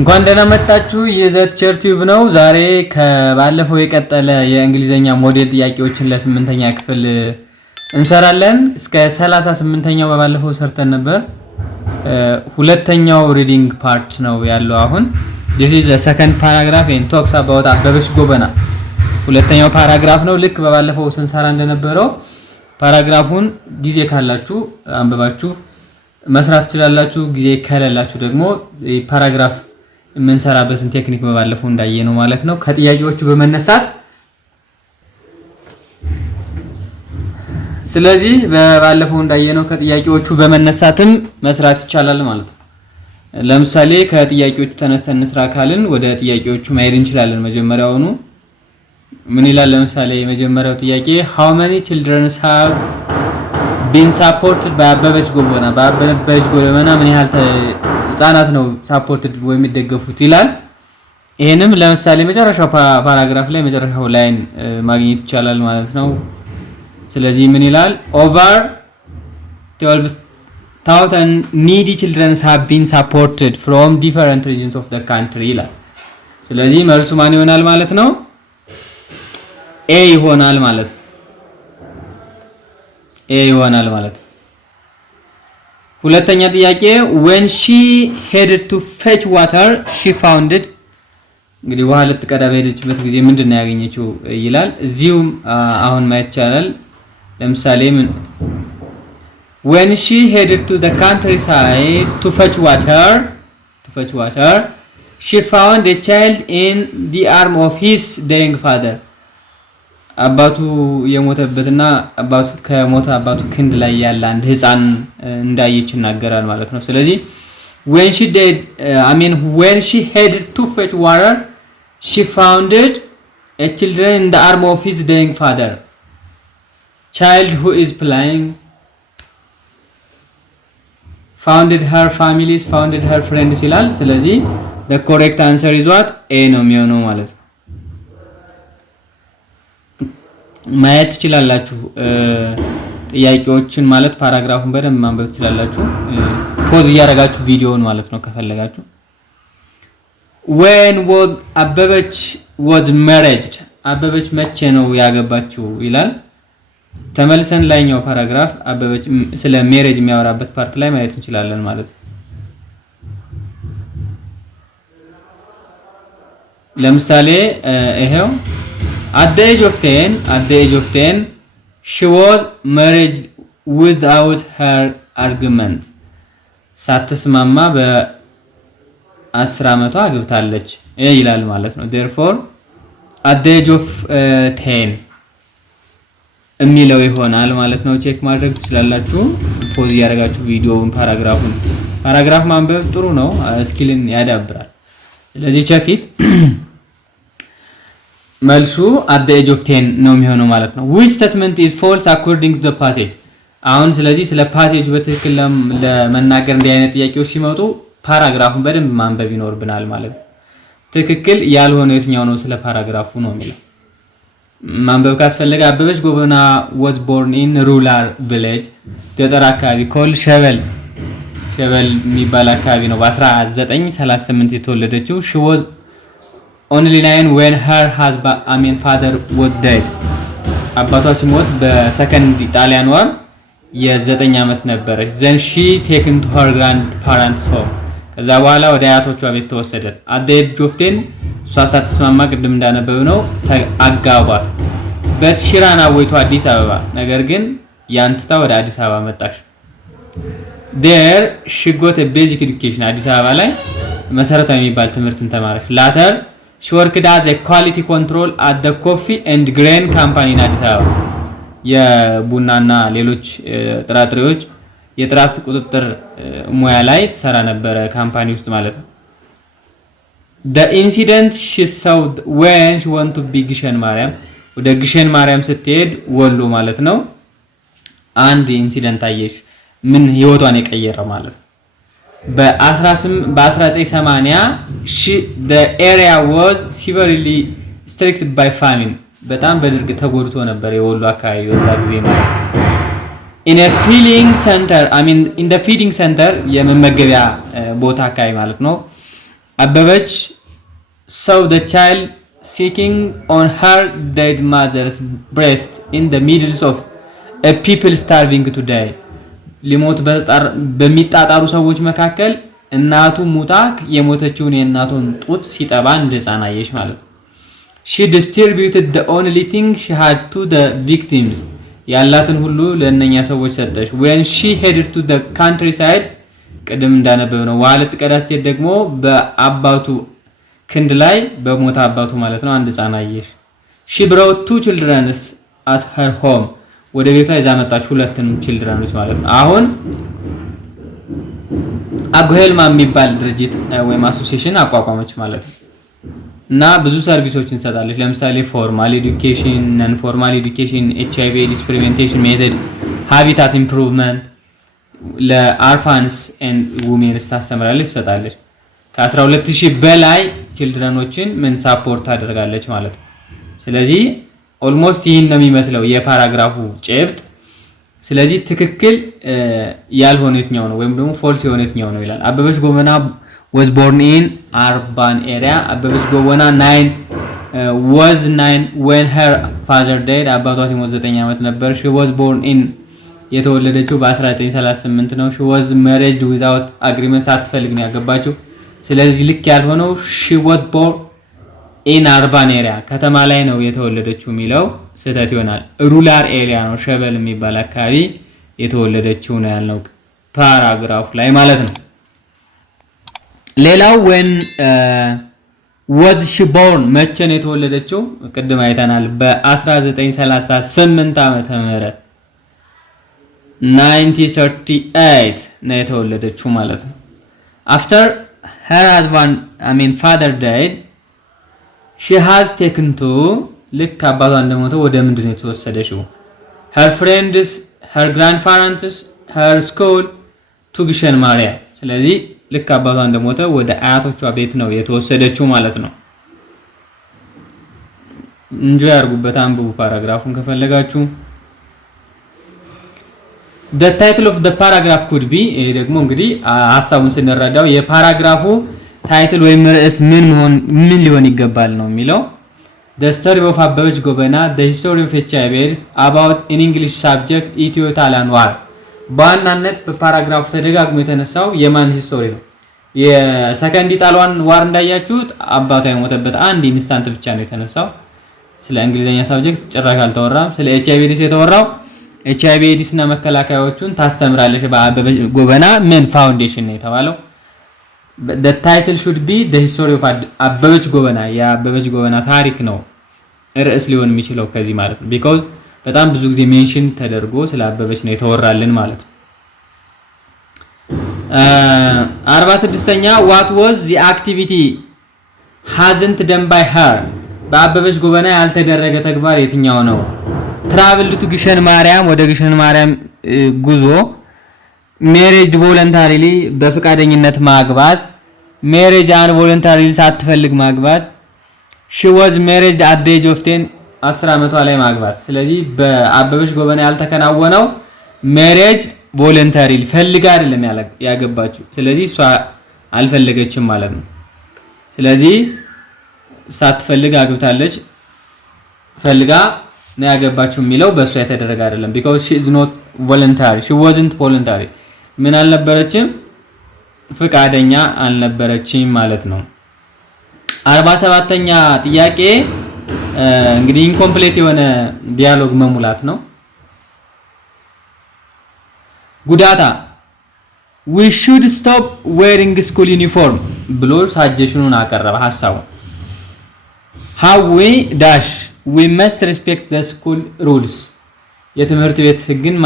እንኳን ደህና መጣችሁ። የዘት ቸርቲዩብ ነው። ዛሬ ከባለፈው የቀጠለ የእንግሊዘኛ ሞዴል ጥያቄዎችን ለስምንተኛ ክፍል እንሰራለን። እስከ 38ኛው በባለፈው ሰርተን ነበር። ሁለተኛው ሪዲንግ ፓርት ነው ያለው አሁን። this is the second paragraph and talks about አበበች ጎበና። ሁለተኛው ፓራግራፍ ነው። ልክ በባለፈው ስንሰራ እንደነበረው ፓራግራፉን ጊዜ ካላችሁ አንብባችሁ መስራት ትችላላችሁ። ጊዜ ከሌላችሁ ደግሞ ፓራግራፍ የምንሰራበትን ቴክኒክ በባለፈው እንዳየነው ማለት ነው። ከጥያቄዎቹ በመነሳት ስለዚህ በባለፈው እንዳየነው ከጥያቄዎቹ በመነሳትም መስራት ይቻላል ማለት ነው። ለምሳሌ ከጥያቄዎቹ ተነስተን እንስራ ካልን ወደ ጥያቄዎቹ መሄድ እንችላለን። መጀመሪያውኑ ምን ይላል? ለምሳሌ የመጀመሪያው ጥያቄ how many children have been supported by አበበች ጎበና? በአበበች ጎበና ምን ያህል ህፃናት ነው supported ወይ የሚደገፉት ይላል። ይሄንም ለምሳሌ መጨረሻው ፓራግራፍ ላይ መጨረሻው ላይን ማግኘት ይቻላል ማለት ነው። ስለዚህ ምን ይላል? over 12,000 needy children have been supported from different regions of the country ይላል። ስለዚህ መልሱ ማን ይሆናል ማለት ነው? ኤ ይሆናል ማለት ነው። ኤ ይሆናል ማለት ነው። ሁለተኛ ጥያቄ when she headed to fetch water she found it እንግዲህ ውሃ ልትቀዳ በሄደችበት ጊዜ ምንድነው ያገኘችው ይላል። እዚሁም አሁን ማየት ይቻላል። ለምሳሌ when she headed to the countryside to fetch water she found a child in the arm of his dying father አባቱ የሞተበትና አባቱ ከሞተ አባቱ ክንድ ላይ ያለ አንድ ህፃን እንዳየች ይናገራል ማለት ነው። ስለዚህ when she headed to fetch water she found a children in the arm of his dying father child who is playing founded her families founded her friends ይላል። ስለዚህ the correct answer is what A ነው የሚሆነው ማለት ነው። ማየት ትችላላችሁ ጥያቄዎችን ማለት ፓራግራፉን በደንብ ማንበብ ትችላላችሁ ፖዝ እያደረጋችሁ ቪዲዮውን ማለት ነው ከፈለጋችሁ። when was አበበች was married አበበች መቼ ነው ያገባችው ይላል። ተመልሰን ላይኛው ፓራግራፍ አበበች ስለ ሜሬጅ የሚያወራበት ፓርት ላይ ማየት እንችላለን ማለት ነው። ለምሳሌ ይሄው at the age of 10 she was married without her argument ሳትስማማ በ10 ዓመቷ አግብታለች ይላል ማለት ነው። therefore at the age of 10 የሚለው ይሆናል ማለት ነው። ቼክ ማድረግ ትችላላችሁ ፖዝ ያደርጋችሁ ቪዲዮውን ፓራግራፍ ማንበብ ጥሩ ነው፣ ስኪልን ያዳብራል። ስለዚህ ቼክ ኢት መልሱ at the age of 10 ነው የሚሆነው ማለት ነው። which statement is false according to the passage አሁን ስለዚህ ስለ ፓሴጅ በትክክል ለመናገር እንዲህ አይነት ጥያቄዎች ሲመጡ ፓራግራፉን በደንብ ማንበብ ይኖርብናል ማለት ነው። ትክክል ያልሆነው የትኛው ነው ስለ ፓራግራፉ ነው የሚለው ማንበብ ካስፈለገ አበበች ጎበና was born in rural village ገጠር አካባቢ ኮል ሸበል የሚባል አካባቢ ነው በ1938 የተወለደችው። she was only 9 when her father was dead አባቷ ሲሞት በሰከንድ ጣሊያን ዋር የ9 ዓመት ነበረች። then she taken to her grandparents home ከዛ በኋላ ወደ አያቶቿ ቤት ተወሰደች። at the age of 10 እሷ ሳትስማማ ቅድም እንዳነበብ ነው አጋቧት። but she ran away to አዲስ አበባ ነገር ግን ያንተታ ወደ አዲስ አበባ መጣች። there she got a basic education አዲስ አበባ ላይ መሰረታዊ የሚባል ትምህርትን ተማረች። later she worked as a quality control at the coffee and grain company in አዲስ አበባ የቡናና ሌሎች ጥራጥሬዎች የጥራት ቁጥጥር ሙያ ላይ ተሰራ ነበር ካምፓኒ ውስጥ ማለት ነው። the incident she saw when she went to ግሸን ማርያም ወደ ግሸን ማርያም ስትሄድ ወሎ ማለት ነው አንድ ኢንሲደንት አየሽ ምን ህይወቷን የቀየረው ማለት ነው። በ1980 the area was severely stricken by famine በጣም በድርቅ ተጎድቶ ነበር የወሎ አካባቢ በዛ ጊዜ ማለት in a feeding center in the feeding center የመመገቢያ ቦታ አካባቢ ማለት ነው አበበች saw the child sitting on her dead mother's breast in the middle of a people starving to die. ሊሞት በሚጣጣሩ ሰዎች መካከል እናቱ ሙታ የሞተችውን የእናቱን ጡት ሲጠባ እንደ ሕፃን አየች ማለት ነው። she distributed the only thing she had to the victims. ያላትን ሁሉ ለእነኛ ሰዎች ሰጠች። when she headed to the countryside ቅድም እንዳነበብነው ውሃ ልትቀዳ ስትሄድ ደግሞ በአባቱ ክንድ ላይ በሞተ አባቱ ማለት ነው አንድ ሕፃን አየች። she brought 2 children at her home. ወደ ቤቷ ይዛ መጣች ሁለቱንም ችልድረኖች ማለት ነው። አሁን አጉሄልማ የሚባል ድርጅት ወይም አሶሲዬሽን አቋቋመች ማለት ነው። እና ብዙ ሰርቪሶችን እንሰጣለች። ለምሳሌ ፎርማል ኤዱኬሽን፣ ነን ፎርማል ኤዱኬሽን፣ HIV ኤድስ ፕሪቨንቴሽን ሜተድ፣ ሃቢታት ኢምፕሩቭመንት ለአርፋንስ ኤንድ ውሜንስ ታስተምራለች፣ ትሰጣለች። ከ12000 በላይ ችልድረኖችን ምን ሳፖርት ታደርጋለች ማለት ነው። ስለዚህ ኦልሞስት ይህን ነው የሚመስለው የፓራግራፉ ጭብጥ። ስለዚህ ትክክል ያልሆነ የትኛው ነው ወይም ደግሞ ፎልስ የሆነ የትኛው ነው ይላል። አበበች ጎበና was born in urban area. አበበች ጎበና 9 when her father died. አባቷ ሲሞት 9 ዓመት ነበር። she was born in የተወለደችው በ1938 ነው። she was married without agreement ሳትፈልግ ነው ያገባችው። ስለዚህ ልክ ያልሆነው she was born in urban area ከተማ ላይ ነው የተወለደችው የሚለው ስህተት ይሆናል። ሩላር ኤሪያ ነው ሸበል የሚባል አካባቢ የተወለደችው ነው ያልነው ፓራግራፍ ላይ ማለት ነው። ሌላው when was she born መቼ ነው የተወለደችው? ቅድም አይተናል። በ1938 ዓመተ ምህረት 1938 ነው የተወለደችው ማለት ነው። after her husband father died she has taken to ልክ አባቷ እንደሞተው ወደ ምንድን ነው የተወሰደችው? her friends, her grandparents, her school to ግሸን ማርያም። ስለዚህ ልክ አባቷ እንደሞተው ወደ አያቶቿ ቤት ነው የተወሰደችው ማለት ነው። እንጆይ አድርጉበት፣ አንብቡ ፓራግራፉን ከፈለጋችሁ። the title of the paragraph could be ይሄ ደግሞ እንግዲህ ሐሳቡን ስንረዳው የፓራግራፉ ታይትል ወይም ርዕስ ምን ሊሆን ይገባል ነው የሚለው። the story of አበበች ጎበና the history of HIV about an English subject ኢትዮ-ጣሊያን ዋር። በዋናነት በፓራግራፉ ተደጋግሞ የተነሳው የማን ሂስቶሪ ነው? የሰከንድ ጣሊያን ዋር እንዳያችሁት አባቷ የሞተበት አንድ ኢንስታንት ብቻ ነው የተነሳው። ስለ እንግሊዘኛ ሳብጀክት ጭራሽ አልተወራም። ስለ HIV የተወራው HIV እና መከላከያዎቹን ታስተምራለች በአበበች ጎበና ምን ፋውንዴሽን ነው የተባለው። the title should be the history of አበበች ጎበና የአበበች ጎበና ታሪክ ነው ርዕስ ሊሆን የሚችለው ከዚህ ማለት ነው። because በጣም ብዙ ጊዜ ሜንሽን ተደርጎ ስለ አበበች ነው የተወራልን ማለት ነው። 46ኛ what was the activity hasn't done by her በአበበች ጎበና ያልተደረገ ተግባር የትኛው ነው? travel to ግሸን ማርያም ወደ ግሸን ማርያም ጉዞ፣ ሜሬጅ ቮለንታሪሊ በፍቃደኝነት ማግባት፣ ሜሬጅ አንቮለንታሪሊ ሳትፈልግ ማግባት፣ she was married at the age of 10 10 ዓመቷ ላይ ማግባት። ስለዚህ በአበበች ጎበና ያልተከናወነው ሜሬጅ ቮለንታሪሊ ፈልጋ አይደለም ያገባችው። ስለዚህ እሷ አልፈለገችም ማለት ነው። ስለዚህ ሳትፈልግ አግብታለች፣ ፈልጋ ነው ያገባችው የሚለው በእሷ የተደረገ አይደለም። because she is not voluntary, she wasn't voluntary ምን አልነበረችም? ፍቃደኛ አልነበረችም ማለት ነው። 47ኛ ጥያቄ እንግዲህ ኢንኮምፕሌት የሆነ ዲያሎግ መሙላት ነው። ጉዳታ we should stop wearing school uniform ብሎ ሳጀሽኑን አቀረበ ሐሳቡ። how we must respect the school rules የትምህርት ቤት ህግን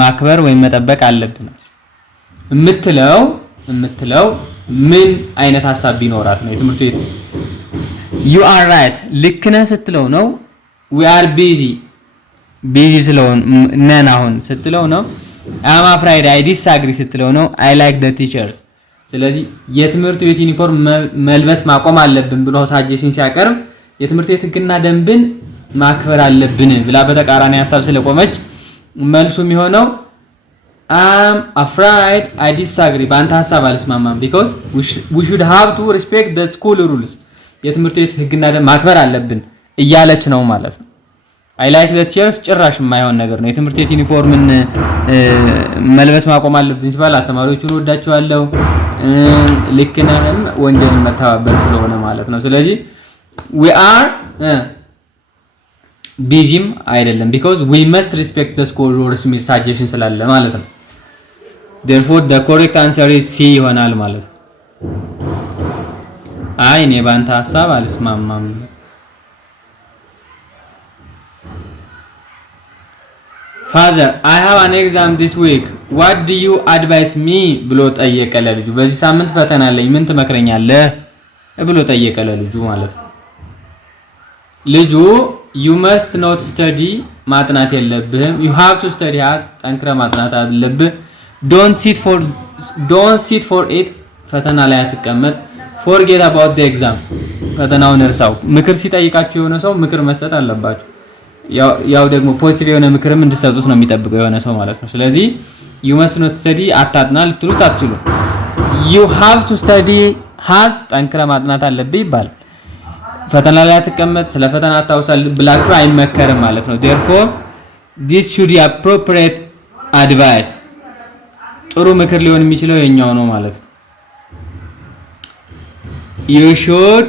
ማክበር ወይም መጠበቅ አለብን የምትለው ምን አይነት ሐሳብ ቢኖራት ነው? የትምህርት ቤት you are right ልክ ነህ ስትለው ነው። we are busy ስለሆነ ነን አሁን ስትለው ነው። I'm afraid I disagree ስትለው ነው። I like the teachers ስለዚህ የትምህርት ቤት ዩኒፎርም መልበስ ማቆም አለብን ብሎ ሳጀሽን ሲያቀርብ የትምህርት ቤት ህግና ደንብን ማክበር አለብን ብላ በተቃራኒ ሐሳብ ስለቆመች መልሱ የሚሆነው I'm afraid I disagree በአንተ ሐሳብ አልስማማም because we should have to respect the school rules የትምህርት ቤት ህግና ደንብ ማክበር አለብን እያለች ነው ማለት ነው። I like that chairs ጭራሽ የማይሆን ነገር ነው። የትምህርት ቤት ዩኒፎርምን መልበስ ማቆም አለብን ሲባል አስተማሪዎቹን ወዳቸዋለሁ ልክ ነህም ወንጀልን መተባበር ስለሆነ ማለት ነው። ስለዚህ we are ቢዚም አይደለም because we must respect the school rules የሚል suggestion ስላለ ማለት ነው። therefore the correct answer is C ይሆናል ማለት ነው። አይ እኔ ባንተ ሐሳብ አልስማማም። Father, I have an exam this week. What do you advise me? ብሎ ጠየቀ ለልጁ። በዚህ ሳምንት ፈተና አለኝ ምን ትመክረኛለህ? ብሎ ጠየቀ ለልጁ ማለት ነው። ልጁ you must not study ማጥናት የለብህም። you have to study hard ጠንክረህ ማጥናት አለብህ። don't sit for it ፈተና ላይ አትቀመጥ። forget about the exam ፈተናውን እርሳው። ምክር ሲጠይቃችሁ የሆነ ሰው ምክር መስጠት አለባችሁ። ያው ደግሞ ፖዚቲቭ የሆነ ምክርም እንድትሰጡት ነው የሚጠብቀው የሆነ ሰው ማለት ነው። ስለዚህ you must not study አታጥና ልትሉት አትችሉ። you have to study hard ጠንክረህ ማጥናት አለብህ ይባላል። ፈተና ላይ አትቀመጥ ስለ ፈተና አታውሳል ብላችሁ አይመከርም ማለት ነው። therefore this should be appropriate advice ጥሩ ምክር ሊሆን የሚችለው የኛው ነው ማለት ነው። you should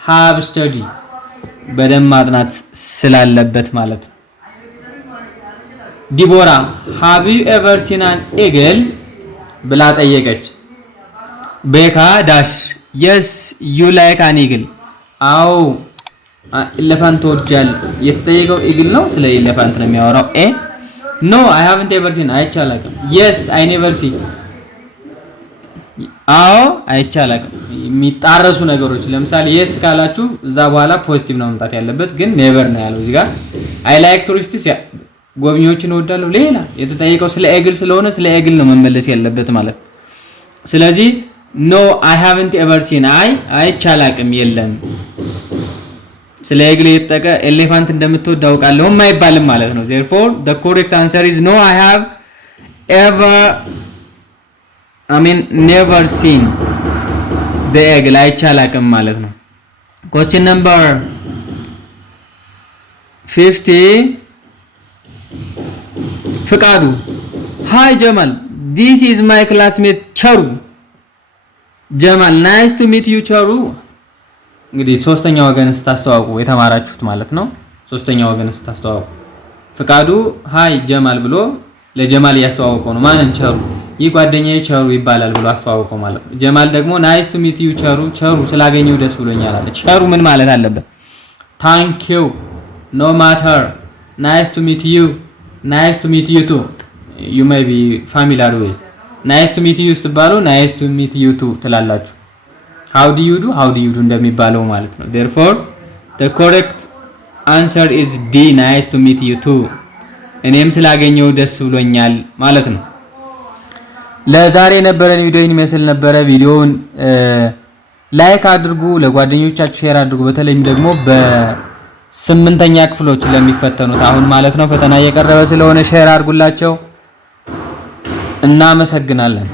have study በደንብ ማጥናት ስላለበት ማለት ነው። ዲቦራ have you ever seen an eagle ብላ ጠየቀች። ቤካ ዳሽ yes you like an eagle አው ኤሌፋንት ወጃል የተጠየቀው ኢግል ነው ስለ ኤሌፋንት ነው የሚያወራው። no I haven't ever seen አይቻላቅም yes I never see አዎ አይቻላቅም የሚጣረሱ ነገሮች ለምሳሌ yes ካላችሁ እዛ በኋላ ፖዚቲቭ ነው መምጣት ያለበት ግን never ነው ያለው እዚህ ጋር I like tourists ጎብኚዎችን እወዳለሁ ሌላ የተጠየቀው ስለ ኤግል ስለሆነ ስለ ኤግል ነው መመለስ ያለበት ማለት ስለዚህ no I haven't ever seen አይቻላቅም የለም ስለ ኤግል የተጠቀ ኤሌፋንት እንደምትወድ አውቃለሁ የማይባልም ማለት ነው therefore the correct answer is no I have never seen the eagle አይቻላቅም ማለት ነው። question number 50 ፍቃዱ hi Jamal this is my classmate ቸሩ ጀማል nice to meet you ቸሩ እንግዲህ ሶስተኛ ወገን ስታስተዋውቁ የተማራችሁት ማለት ነው። ሶስተኛ ወገን ስታስተዋውቁ ፍቃዱ ሃይ ጀማል ብሎ ለጀማል ያስተዋውቀው ነው ማንን ቸሩ ይህ ጓደኛዬ ቸሩ ይባላል ብሎ አስተዋውቀው ማለት ነው። ጀማል ደግሞ ናይስ ቱ ሚት ዩ ቸሩ ስላገኘው ደስ ብሎኛል አለ። ቸሩ ምን ማለት አለበት? ታንክ ዩ ኖ ማተር ናይስ ቱ ሚት ዩ ናይስ ቱ ሚት ዩ ቱ ዩ ሜይ ቢ ፋሚሊያር ዊዝ ናይስ ቱ ሚት ዩ ስትባሉ ናይስ ቱ ሚት ዩ ቱ ትላላችሁ። how do you do እንደሚባለው ማለት ነው። therefore the correct answer is D nice to meet you too እኔም ስላገኘው ደስ ብሎኛል ማለት ነው። ለዛሬ የነበረን ቪዲዮ ይህን ይመስል ነበረ። ቪዲዮውን ላይክ አድርጉ፣ ለጓደኞቻችሁ ሼር አድርጉ። በተለይም ደግሞ በ8ኛ ክፍሎች ለሚፈተኑት አሁን ማለት ነው ፈተና እየቀረበ ስለሆነ ሼር አድርጉላቸው። እናመሰግናለን።